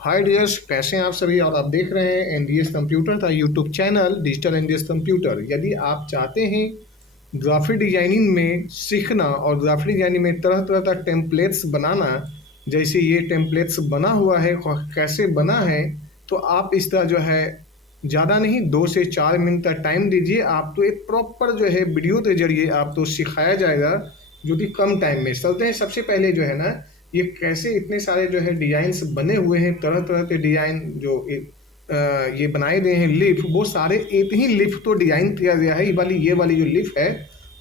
हाय dears, कैसे हैं आप सभी। और आप देख रहे हैं एनडीएस कंप्यूटर का YouTube channel digital NDS computer. यदि आप चाहते हैं ग्राफिक डिजाइनिंग में सीखना और ग्राफिक डिजाइनिंग में तरह तरह का टेम्पलेट्स बनाना, जैसे ये टेम्पलेट्स बना हुआ है कैसे बना है, तो आप इसका जो है ज़्यादा नहीं 2 से 4 मिनट का टाइम दीजिए। आप तो एक प्रॉपर जो है वीडियो के जरिए आप तो सिखाया जाएगा जो कि कम टाइम में। चलते हैं सबसे पहले जो है ना, ये कैसे इतने सारे जो है डिजाइन्स बने हुए हैं, तरह तरह के डिजाइन जो ये बनाए गए हैं लिफ, वो सारे एक ही लिफ तो डिजाइन किया गया है। ये वाली जो लिफ है,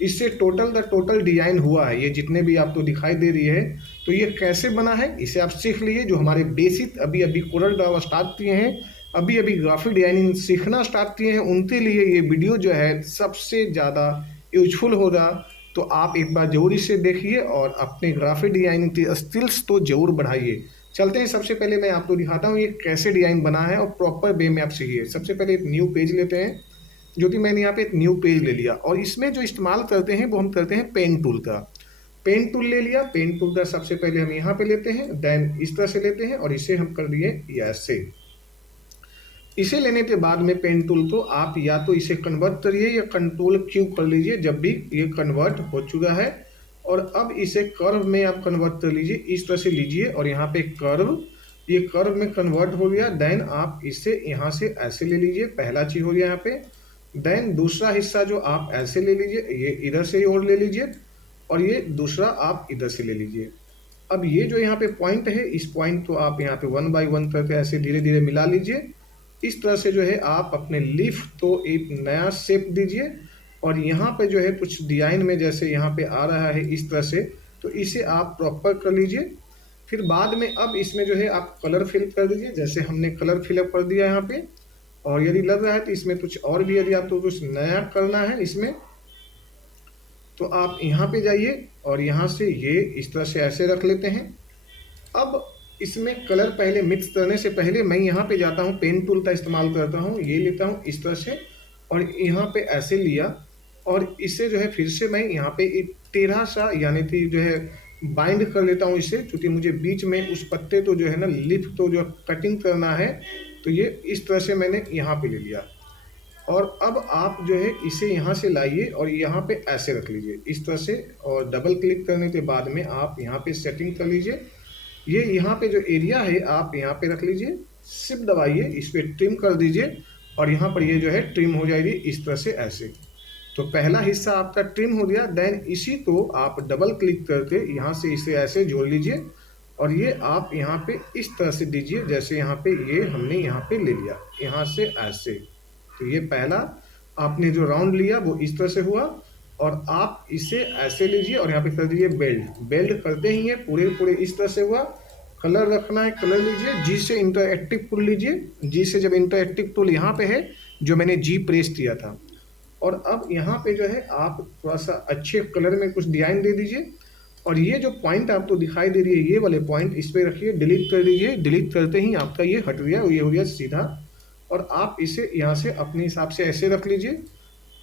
इससे टोटल का टोटल डिजाइन हुआ है। ये जितने भी आपको दिखाई दे रही है, तो ये कैसे बना है इसे आप सीख लीजिए। जो हमारे बेसिक अभी अभी कोरल ड्रॉ स्टार्ट किए हैं, अभी अभी ग्राफिक डिजाइनिंग सीखना स्टार्ट किए हैं, उनके लिए ये वीडियो जो है सबसे ज़्यादा यूजफुल होगा। तो आप एक बार जरूर इसे देखिए और अपने ग्राफिक डिजाइनिंग की स्किल्स तो जरूर बढ़ाइए। चलते हैं, सबसे पहले मैं आपको दिखाता हूँ ये कैसे डिजाइन बना है और प्रॉपर वे में आप सीखिए। सबसे पहले एक न्यू पेज लेते हैं, जो कि मैंने यहाँ पे एक न्यू पेज ले लिया, और इसमें जो इस्तेमाल करते हैं वो हम करते हैं पेन टूल का। पेन टूल ले लिया, पेन टूल का सबसे पहले हम यहाँ पे लेते हैं, देन इस तरह से लेते हैं और इसे हम कर दिए ऐसे। इसे लेने के बाद में पेन टूल को आप या तो इसे कन्वर्ट करिए या कंट्रोल क्यू कर लीजिए जब भी ये कन्वर्ट हो चुका है। और अब इसे कर्व में आप कन्वर्ट कर लीजिए, इस तरह से लीजिए और यहाँ पे कर्व, ये कर्व में कन्वर्ट हो गया। देन आप इसे यहाँ से ऐसे ले लीजिए, पहला चीज हो गया यहाँ पे। देन दूसरा हिस्सा जो आप ऐसे ले लीजिए, ये इधर से और ले लीजिए, और ये दूसरा आप इधर से ले लीजिए। अब ये जो यहाँ पे पॉइंट है, इस पॉइंट को आप यहाँ पे 1 बाय 1 करके ऐसे धीरे धीरे मिला लीजिए। इस तरह से जो है आप अपने लीफ तो एक नया शेप दीजिए। और यहाँ पे जो है कुछ डिजाइन में जैसे यहाँ पे आ रहा है इस तरह से, तो इसे आप प्रॉपर कर लीजिए। फिर बाद में अब इसमें जो है आप कलर फिल कर दीजिए, जैसे हमने कलर फिलअप कर दिया यहाँ पे। और यदि लग रहा है तो इसमें कुछ और भी यदि आपको कुछ नया करना है इसमें, तो आप यहाँ पे जाइए और यहाँ से ये इस तरह से ऐसे रख लेते हैं। अब इसमें कलर पहले मिक्स करने से पहले मैं यहाँ पे जाता हूँ, पेन टूल का इस्तेमाल करता हूँ, ये लेता हूँ इस तरह से और यहाँ पे ऐसे लिया। और इसे जो है फिर से मैं यहाँ पे एक टेढ़ा सा यानी कि जो है बाइंड कर लेता हूँ इसे, क्योंकि मुझे बीच में उस पत्ते तो जो है ना लिप तो जो कटिंग करना है। तो ये इस तरह से मैंने यहाँ पे ले लिया। और अब आप जो है इसे यहाँ से लाइए और यहाँ पे ऐसे रख लीजिए इस तरह से, और डबल क्लिक करने के बाद में आप यहाँ पे सेटिंग कर लीजिए। ये यहाँ पे जो एरिया है आप यहाँ पे रख लीजिए, शिफ्ट दबाइए, इस पे ट्रिम कर दीजिए और यहाँ पर ये जो है ट्रिम हो जाएगी इस तरह से ऐसे। तो पहला हिस्सा आपका ट्रिम हो गया। देन इसी को आप डबल क्लिक करके यहाँ से इसे ऐसे जोड़ लीजिए और ये आप यहाँ पे इस तरह से दीजिए, जैसे यहाँ पे ये हमने यहाँ पे ले लिया यहाँ से ऐसे। तो ये पहला आपने जो राउंड लिया वो इस तरह से हुआ, और आप इसे ऐसे लीजिए और यहाँ पे कर दीजिए बेल्ट। बेल्ट करते ही है पूरे पूरे इस तरह से हुआ। कलर रखना है, कलर लीजिए, जी से इंटरएक्टिव टूल लीजिए। जी से जब इंटरएक्टिव टूल यहाँ पे है, जो मैंने जी प्रेस किया था। और अब यहाँ पे जो है आप थोड़ा सा अच्छे कलर में कुछ डिजाइन दे दीजिए। और ये जो पॉइंट आपको दिखाई दे रही है, ये वाले पॉइंट इस पे रखिए, डिलीट कर दीजिए। डिलीट करते ही आपका ये हट गया, ये हो गया सीधा। और आप इसे यहाँ से अपने हिसाब से ऐसे रख लीजिए।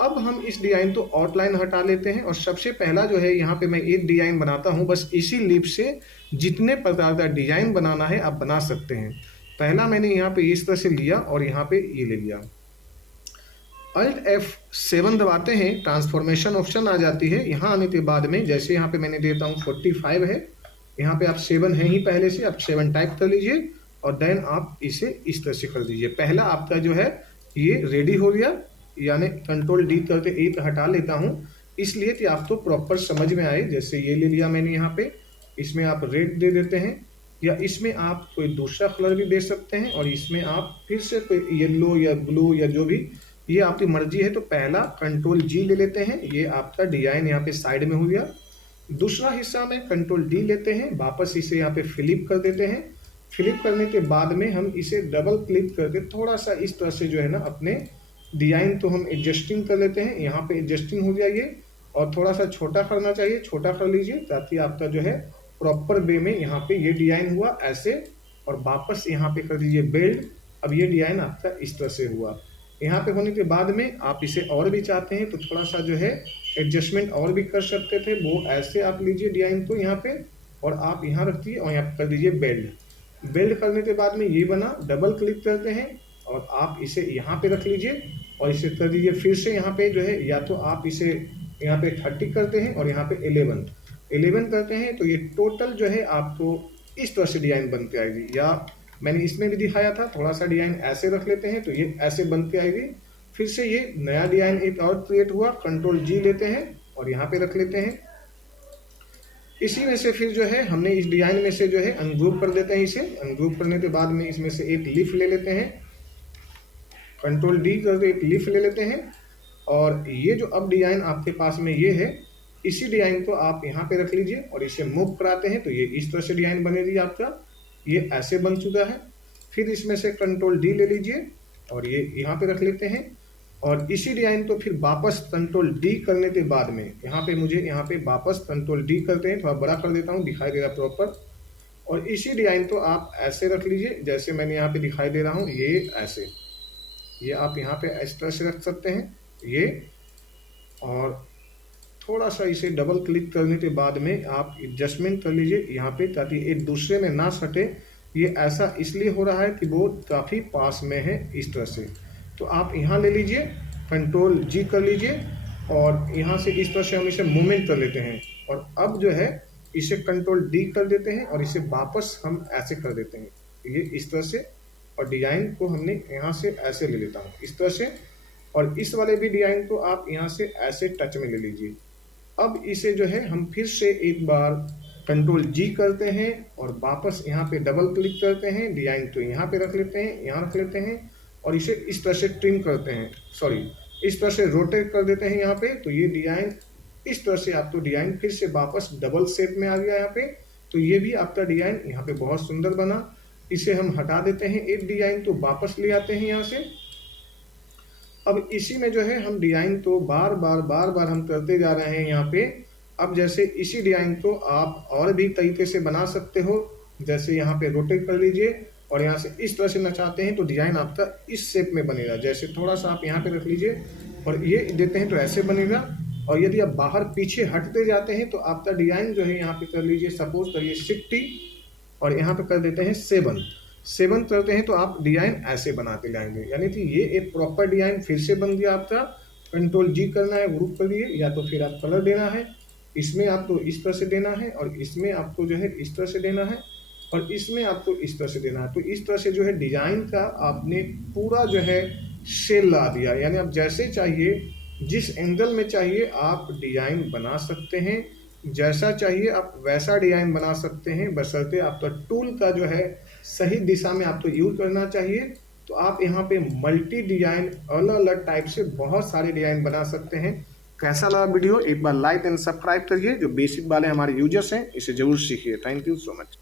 अब हम इस डिजाइन तो आउटलाइन हटा लेते हैं, और सबसे पहला जो है यहाँ पे मैं एक डिजाइन बनाता हूँ। बस इसी लिप से जितने प्रकार का डिजाइन बनाना है आप बना सकते हैं। पहला मैंने यहाँ पे इस तरह से लिया और यहाँ पे ये ले लिया। Alt F7 दबाते हैं, ट्रांसफॉर्मेशन ऑप्शन आ जाती है। यहाँ आने के बाद में जैसे यहाँ पे मैंने देता हूँ 45 है, यहाँ पे आप 7 है ही पहले से, आप 7 टाइप कर लीजिए और देन आप इसे इस तरह से कर दीजिए। पहला आपका जो है ये रेडी हो गया, यानी कंट्रोल डी करके एक हटा लेता हूँ इसलिए कि आपको प्रॉपर समझ में आए। जैसे ये ले लिया मैंने यहाँ पे, इसमें आप रेड दे देते हैं, या इसमें आप कोई दूसरा कलर भी दे सकते हैं, और इसमें आप फिर से कोई येलो या ब्लू या जो भी, ये आपकी मर्जी है। तो पहला कंट्रोल जी ले लेते हैं, ये आपका डिजाइन यहाँ पे साइड में हो गया। दूसरा हिस्सा में कंट्रोल डी लेते हैं, वापस इसे यहाँ पे फ्लिप कर देते हैं। फ्लिप करने के बाद में हम इसे डबल क्लिक करके थोड़ा सा इस तरह से जो है ना अपने डिजाइन तो हम एडजस्टिंग कर लेते हैं। यहाँ पे एडजस्टिंग हो जाइए और थोड़ा सा छोटा करना चाहिए, छोटा कर लीजिए ताकि आपका जो है प्रॉपर वे में यहाँ पे ये डिजाइन हुआ ऐसे। और वापस यहाँ पे कर दीजिए बेल्ट। अब ये डिजाइन आपका इस तरह से हुआ। यहाँ पे होने के बाद में आप इसे और भी चाहते हैं तो थोड़ा सा जो है एडजस्टमेंट और भी कर सकते थे, वो ऐसे आप लीजिए डिजाइन को यहाँ पे, और आप यहाँ रखिए और यहाँ पे कर दीजिए बेल्ट। बिल्ड करने के बाद में ये बना, डबल क्लिक करते हैं और आप इसे यहाँ पे रख लीजिए और इसे कर दीजिए फिर से यहाँ पे जो है, या तो आप इसे यहाँ पे 30 करते हैं और यहाँ पे 11 करते हैं, तो ये टोटल जो है आपको इस तरह से डिजाइन बन के आएगी। या मैंने इसमें भी दिखाया था, थोड़ा सा डिजाइन ऐसे रख लेते हैं तो ये ऐसे बन के आएगी। फिर से ये नया डिजाइन एक और क्रिएट हुआ, कंट्रोल जी लेते हैं और यहाँ पे रख लेते हैं। इसी में से फिर जो है हमने इस डिजाइन में से जो है अनग्रुप कर देते हैं। इसे अनग्रुप करने के बाद में इसमें से एक लीफ ले लेते हैं, कंट्रोल डी करके एक लीफ ले लेते हैं। और ये जो अब डिजाइन आपके पास में ये है, इसी डिजाइन को आप यहाँ पे रख लीजिए और इसे मूव कराते हैं तो ये इस तरह से डिजाइन बनेगी आपका। ये ऐसे बन चुका है। फिर इसमें से कंट्रोल डी ले लीजिए और ये यहाँ पे रख लेते हैं। और इसी डिजाइन को फिर वापस कंट्रोल डी करने के बाद में यहाँ पे मुझे यहाँ पे वापस कंट्रोल डी करते हैं, थोड़ा बड़ा कर देता हूँ, दिखाई दे रहा प्रॉपर। और इसी डिजाइन को आप ऐसे रख लीजिए जैसे मैंने यहाँ पे दिखाई दे रहा हूँ, ये ऐसे, ये आप यहाँ पे इस तरह से रख सकते हैं ये। और थोड़ा सा इसे डबल क्लिक करने के बाद में आप एडजस्टमेंट कर लीजिए यहाँ पे, ताकि एक दूसरे में ना सटे। ये ऐसा इसलिए हो रहा है कि वो काफ़ी पास में है इस तरह से। तो आप यहाँ ले लीजिए, कंट्रोल जी कर लीजिए और यहाँ से इस तरह से हम इसे मूवमेंट कर लेते हैं। और अब जो है इसे कंट्रोल डी कर देते हैं और इसे वापस हम ऐसे कर देते हैं, ये इस तरह से। और डिजाइन को हमने यहाँ से ऐसे ले लेता हूँ इस तरह से। और इस वाले भी डिजाइन को आप यहाँ से ऐसे टच में ले लीजिए। अब इसे जो है हम फिर से एक बार कंट्रोल जी करते हैं और वापस यहाँ पे डबल क्लिक करते हैं, डिजाइन तो यहाँ पे रख लेते हैं, यहाँ रख लेते हैं और इसे इस तरह से ट्रिम करते हैं, सॉरी इस तरह से रोटेट कर देते हैं यहाँ पे। तो ये डिजाइन इस तरह से आपको डिजाइन फिर से वापस डबल शेप में आ गया यहाँ पे। तो ये भी आपका डिजाइन यहाँ पे बहुत सुंदर बना। इसे हम हटा देते हैं, एक डिजाइन तो वापस ले आते हैं यहाँ से। अब इसी में जो है हम डिजाइन तो बार बार हम करते जा रहे हैं यहाँ पे। अब जैसे इसी डिजाइन को आप और भी तरीके से बना सकते हो, जैसे यहाँ पे रोटेट कर लीजिए और यहाँ से इस तरह से नचाते हैं तो डिजाइन आपका इस शेप में बनेगा। जैसे थोड़ा सा आप यहाँ पे रख लीजिए और ये देते हैं तो ऐसे बनेगा। और यदि आप बाहर पीछे हटते जाते हैं तो आपका डिजाइन जो है यहाँ पे कर लीजिए, सपोज करिए 60 और यहाँ पे कर देते हैं 7 करते हैं तो आप डिजाइन ऐसे बनाते जाएंगे। यानी कि ये एक प्रॉपर डिजाइन फिर से बन गया आपका। कंट्रोल जी करना है, ग्रुप कर दिए, या तो फिर आप कलर देना है, इसमें आपको इस तरह से देना है और इसमें आपको जो है इस तरह से देना है और इसमें आपको इस तरह से देना है। तो इस तरह से जो है डिजाइन का आपने पूरा जो है शेल ला दिया। यानी आप जैसे चाहिए, जिस एंगल में चाहिए आप डिजाइन बना सकते हैं, जैसा चाहिए आप वैसा डिजाइन बना सकते हैं, बशर्ते आपका टूल का जो है सही दिशा में आपको यूज करना चाहिए। तो आप यहाँ पे मल्टी डिजाइन अलग अलग टाइप से बहुत सारे डिजाइन बना सकते हैं। कैसा लगा वीडियो, एक बार लाइक एंड सब्सक्राइब करिए। जो बेसिक वाले हमारे यूजर्स हैं इसे जरूर सीखिए। Thank you so much.